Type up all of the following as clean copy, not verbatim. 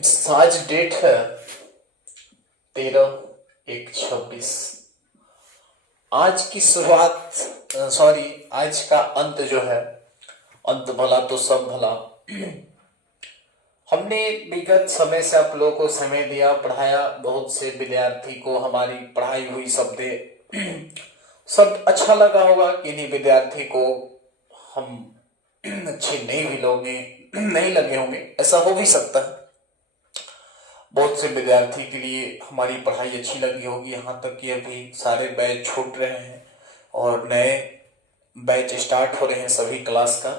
आज डेट है 13/1/26। आज की शुरुआत, सॉरी, आज का अंत जो है, अंत भला तो सब भला। हमने विगत समय से आप लोगों को समय दिया, पढ़ाया, बहुत से विद्यार्थी को हमारी पढ़ाई हुई शब्द सब अच्छा लगा होगा। किन्हीं विद्यार्थी को हम अच्छे नहीं लगे होंगे, ऐसा हो भी सकता है। बहुत से विद्यार्थी के लिए हमारी पढ़ाई अच्छी लगी होगी, यहाँ तक कि अभी सारे बैच छूट रहे हैं और नए बैच स्टार्ट हो रहे हैं सभी क्लास का।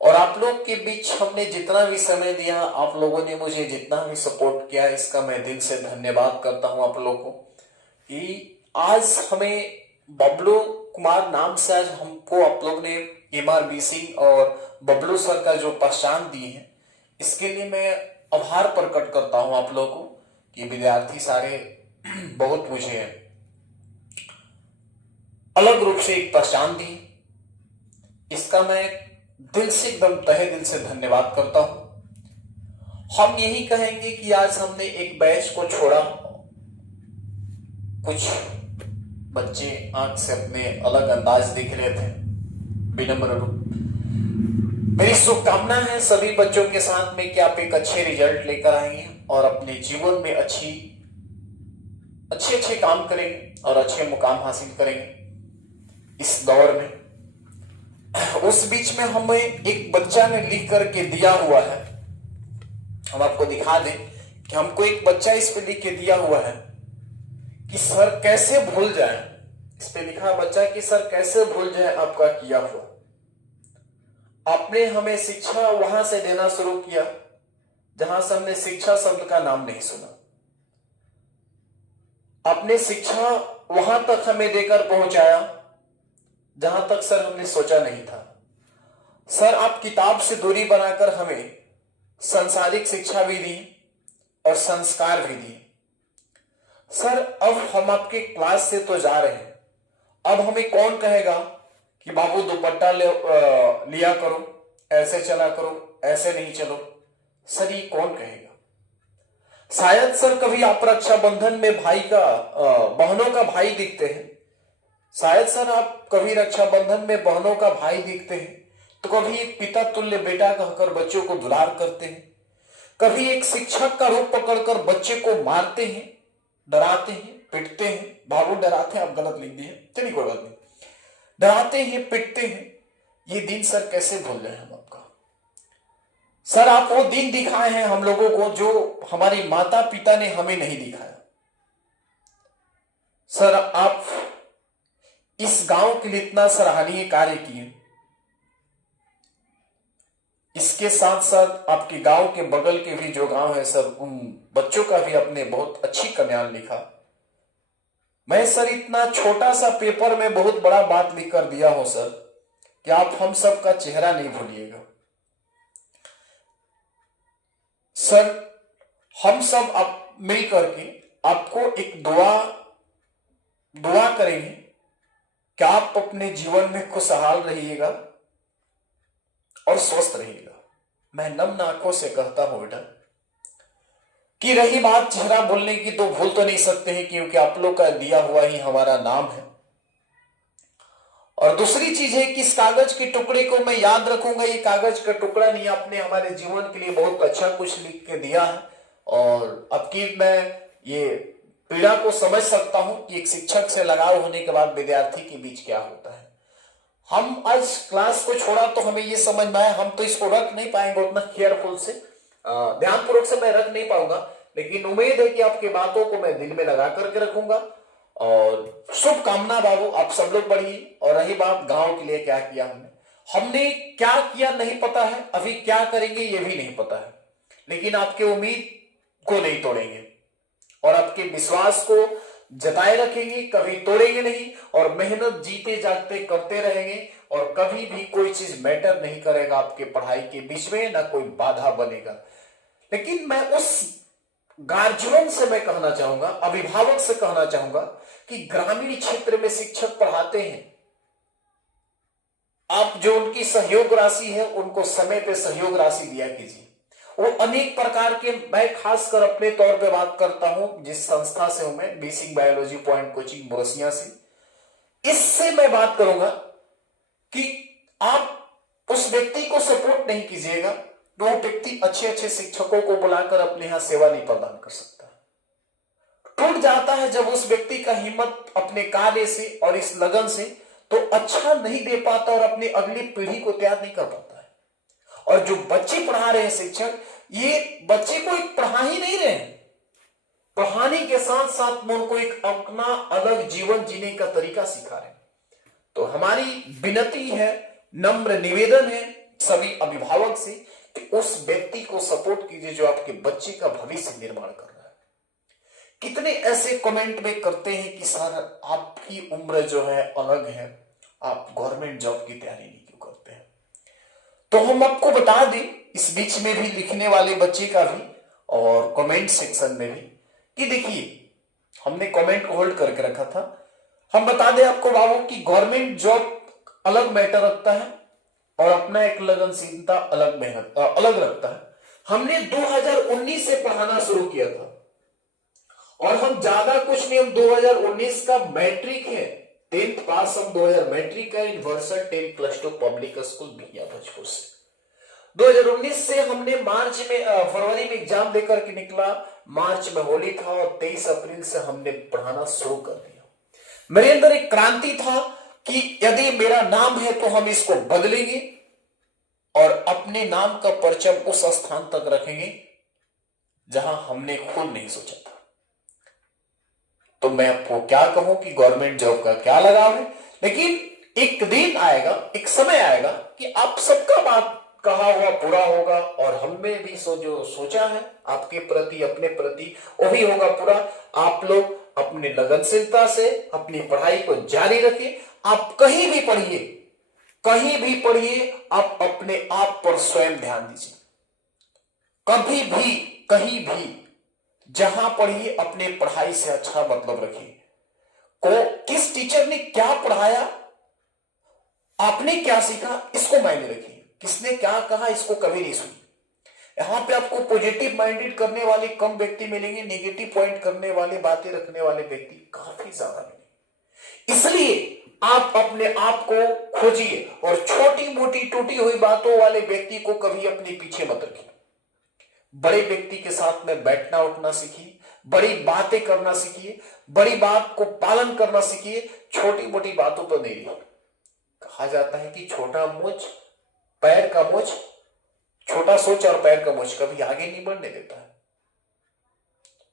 और आप लोग के बीच हमने जितना भी समय दिया, आप लोगों ने मुझे जितना भी सपोर्ट किया, इसका मैं दिल से धन्यवाद करता हूं आप लोगों को। कि आज हमें बबलू कुमार नाम से आज हमको आप लोग ने MRB सिंह और बबलू सर का जो पहचान दिए हैं, इसके लिए मैं आभार प्रकट करता हूं आप लोगों को। कि विद्यार्थी सारे बहुत मुझे अलग रूप से एक पहचान दी, इसका मैं दिल से, एकदम तहे दिल से धन्यवाद करता हूं। हम यही कहेंगे कि आज हमने एक बैच को छोड़ा, कुछ बच्चे आंख से अपने अलग अंदाज दिख रहे थे, विनम्र रूप। मेरी शुभकामना है सभी बच्चों के साथ में कि आप एक अच्छे रिजल्ट लेकर आएंगे और अपने जीवन में अच्छे अच्छे काम करेंगे और अच्छे मुकाम हासिल करेंगे इस दौर में। उस बीच में हमें एक बच्चा ने लिख करके दिया हुआ है, हम आपको दिखा दें कि हमको एक बच्चा इस पे लिख के दिया हुआ है कि सर कैसे भूल जाए। इस पे लिखा बच्चा कि सर कैसे भूल जाए आपका किया हुआ। आपने हमें शिक्षा वहां से देना शुरू किया जहां से हमने शिक्षा शब्द का नाम नहीं सुना। आपने शिक्षा वहां तक हमें देकर पहुंचाया जहां तक सर हमने सोचा नहीं था। सर आप किताब से दूरी बनाकर हमें सांसारिक शिक्षा भी दी और संस्कार भी दिए। सर अब हम आपके क्लास से तो जा रहे हैं, अब हमें कौन कहेगा कि बाबू दुपट्टा लिया करो, ऐसे चला करो, ऐसे नहीं चलो। सर ये कौन कहेगा? शायद सर कभी आप रक्षाबंधन में बहनों का भाई दिखते हैं, शायद सर आप कभी रक्षाबंधन में बहनों का भाई दिखते हैं, तो कभी एक पिता तुल्य बेटा कहकर बच्चों को दुलार करते हैं, कभी एक शिक्षक का रूप पकड़कर बच्चे को मारते हैं, डराते हैं, पिटते हैं। बाबू डराते हैं, आप गलत लिख दिए, चलिए कोई बात नहीं। डराते हैं, पिटते हैं। ये दिन सर कैसे भूल रहे हैं हम आपका? सर आप वो दिन दिखाए हैं हम लोगों को जो हमारे माता पिता ने हमें नहीं दिखाया। सर आप इस गांव के लिए इतना सराहनीय कार्य किए, इसके साथ साथ आपके गांव के बगल के भी जो गांव है सर, उन बच्चों का भी आपने बहुत अच्छी कल्याण लिखा। मैं सर इतना छोटा सा पेपर में बहुत बड़ा बात लिख कर दिया हूं सर कि आप हम सब का चेहरा नहीं भूलिएगा। सर हम सब आप मिल करके आपको एक दुआ करेंगे कि आप अपने जीवन में खुशहाल रहिएगा और स्वस्थ रहिएगा। मैं नम आंखों से कहता हूं बेटा कि रही बात चेहरा बोलने की, तो भूल तो नहीं सकते हैं क्योंकि आप लोग का दिया हुआ ही हमारा नाम है। और दूसरी चीज है कि इस कागज के टुकड़े को मैं याद रखूंगा। ये कागज का टुकड़ा नहीं, आपने हमारे जीवन के लिए बहुत अच्छा कुछ लिख के दिया है। और अब की मैं ये पीड़ा को समझ सकता हूं कि एक शिक्षक से लगाव होने के बाद विद्यार्थी के बीच क्या होता है। हम आज क्लास को छोड़ा तो हमें ये समझ में आया, हम तो इसको रख नहीं पाएंगे उतना केयरफुल से, ध्यानपूर्वक से मैं रख नहीं पाऊंगा, लेकिन उम्मीद है कि आपकी बातों को मैं दिल में लगा करके रखूंगा। और शुभकामना बाबू, आप सब लोग बढ़िए। और रही बात गांव के लिए क्या किया हमने क्या किया नहीं पता है, अभी क्या करेंगे ये भी नहीं पता है, लेकिन आपके उम्मीद को नहीं तोड़ेंगे और आपके विश्वास को जताए रखेंगे, कभी तोड़ेंगे नहीं। और मेहनत जीते जागते करते रहेंगे और कभी भी कोई चीज मैटर नहीं करेगा आपके पढ़ाई के बीच में, ना कोई बाधा बनेगा। लेकिन मैं उस गार्जियन से मैं कहना चाहूंगा, अभिभावक से कहना चाहूंगा कि ग्रामीण क्षेत्र में शिक्षक पढ़ाते हैं, आप जो उनकी सहयोग राशि है उनको समय पे सहयोग राशि दिया कीजिए। वो अनेक प्रकार के, मैं खासकर अपने तौर पे बात करता हूं जिस संस्था से हूं मैं, basic biology point coaching Borussia से, इससे मैं बात करूंगा कि आप उस व्यक्ति को सपोर्ट नहीं कीजिएगा तो वो व्यक्ति अच्छे अच्छे शिक्षकों को बुलाकर अपने यहां सेवा नहीं प्रदान कर सकता। टूट जाता है जब उस व्यक्ति का हिम्मत अपने कार्य से और इस लगन से तो अच्छा नहीं दे पाता और अपनी अगली पीढ़ी को तैयार नहीं कर पाता है। और जो बच्चे पढ़ा रहे हैं शिक्षक, ये बच्चे को एक पढ़ा ही नहीं रहे हैं, पढ़ाने के साथ साथ में उनको एक अपना अलग जीवन जीने का तरीका सिखा रहे हैं। तो हमारी विनती है, नम्र निवेदन है सभी अभिभावक से कि उस व्यक्ति को सपोर्ट कीजिए जो आपके बच्चे का भविष्य निर्माण कर रहा है। कितने ऐसे कमेंट में करते हैं कि सर आपकी उम्र जो है अलग है, आप गवर्नमेंट जॉब की तैयारी नहीं क्यों करते हैं। तो हम आपको बता दें, इस बीच में भी लिखने वाले बच्चे का भी और कमेंट सेक्शन में भी, कि देखिए हमने कमेंट को होल्ड करके रखा था, हम बता दें आपको बाबू कि गवर्नमेंट जॉब अलग मैटर रखता है और अपना एक लगनशीलता अलग मेहनत अलग रखता है। हमने 2019 से पढ़ाना शुरू किया था और हम ज्यादा कुछ नहीं, हम 2019 का मैट्रिक है, 10th पास हम 2000 मैट्रिक है, यूनिवर्सल 10 प्लस 2 पब्लिक स्कूल भिया भोजपुर से। 2019 से हमने मार्च में फरवरी में एग्जाम देकर के निकला, मार्च में होली था और 23 अप्रैल से हमने पढ़ाना शुरू कर दिया। मेरे अंदर एक क्रांति था कि यदि मेरा नाम है तो हम इसको बदलेंगे और अपने नाम का परचम उस स्थान तक रखेंगे जहां हमने खुद नहीं सोचा था। तो मैं आपको क्या कहूं कि गवर्नमेंट जॉब का क्या लगाव है, लेकिन एक दिन आएगा, एक समय आएगा कि आप सबका बात कहा हुआ पूरा होगा और हमने भी जो सोचा है आपके प्रति, अपने प्रति, वो भी होगा पूरा। आप लोग अपने लगनशीलता से अपनी पढ़ाई को जारी रखें। आप कहीं भी पढ़िए, कहीं भी पढ़िए, आप अपने आप पर स्वयं ध्यान दीजिए। कभी भी, कहीं भी, जहां पढ़िए अपने पढ़ाई से अच्छा मतलब रखिए। को किस टीचर ने क्या पढ़ाया, आपने क्या सीखा, इसको मायने रखिए। किसने क्या कहा इसको कभी नहीं सुनिए। यहां पे आपको पॉजिटिव माइंडेड करने वाले कम व्यक्ति मिलेंगे, नेगेटिव पॉइंट करने वाले, बातें रखने वाले व्यक्ति काफी ज्यादा मिलेंगे। इसलिए आप अपने आप को खोजिए और छोटी मोटी टूटी हुई बातों वाले व्यक्ति को कभी अपने पीछे मत रखिए। बड़े व्यक्ति के साथ में बैठना उठना सीखिए, बड़ी बातें करना सीखिए, बड़ी बात को पालन करना सीखिए, छोटी मोटी बातों पर नहीं रहिए। कहा जाता है कि छोटा मोच पैर का मोच, छोटा सोच और पैर का मोच कभी आगे नहीं बढ़ने देता है।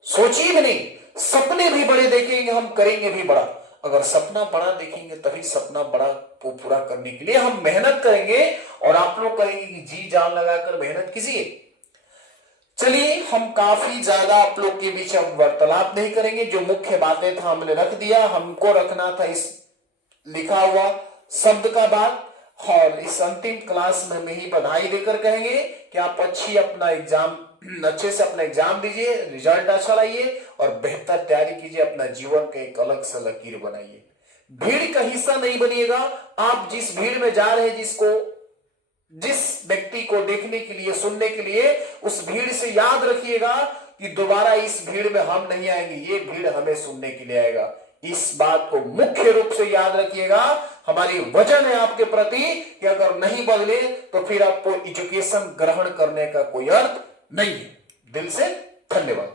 सोचिए भी नहीं, सपने भी बड़े देखेंगे हम, करेंगे भी बड़ा। अगर सपना बड़ा देखेंगे तभी सपना बड़ा को पूरा करने के लिए हम मेहनत करेंगे और आप लोग कहेंगे कि जी जान लगाकर मेहनत कीजिए। चलिए, हम काफी ज्यादा आप लोग के बीच हम वार्तालाप नहीं करेंगे। जो मुख्य बातें था हमने रख दिया, हमको रखना था इस लिखा हुआ शब्द का बात। और इस अंतिम क्लास में हम यही बधाई देकर कहेंगे कि आप अच्छे से अपना एग्जाम दीजिए, रिजल्ट अच्छा लाइए और बेहतर तैयारी कीजिए, अपना जीवन का एक अलग सा लकीर बनाइए। भीड़ का हिस्सा नहीं बनिएगा। आप जिस भीड़ में जा रहे हैं, जिस व्यक्ति को देखने के लिए, सुनने के लिए, उस भीड़ से याद रखिएगा कि दोबारा इस भीड़ में हम नहीं आएंगे, ये भीड़ हमें सुनने के लिए आएगा। इस बात को मुख्य रूप से याद रखिएगा। हमारी वचन है आपके प्रति कि अगर नहीं बदले तो फिर आपको एजुकेशन ग्रहण करने का कोई अर्थ नहीं है। दिल से धन्यवाद।